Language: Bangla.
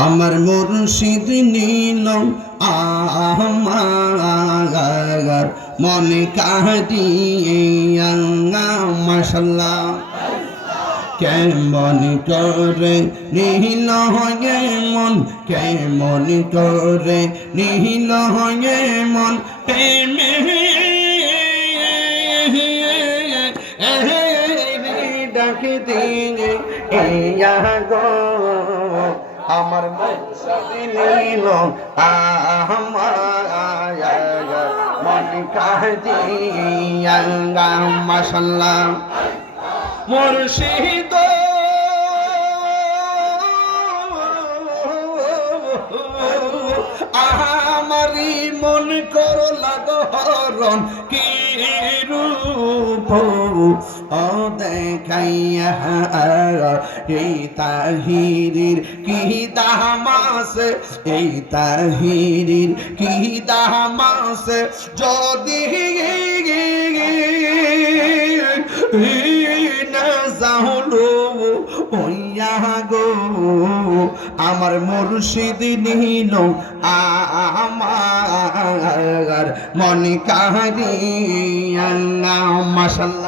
আমার মুর্শিদ নীল আমার মনে কাটিয়ে মশাল্লাহ কেমন করে নীল হয়ে মন কেমন করে নীল হয়ে মন প্রেমে ডাকে দিয়ে ইয়া গো আমার নীল মাশাল্লাহ। মন করো লাগরণ কি রূপ দেখাইয়া এই তাহিরির কি দামাস? এই তাহিরির কি দামাস? যদি আমার মুর্শিদ নিল আমার মনে কাহারি আল্লাহ মাসাল্লাহ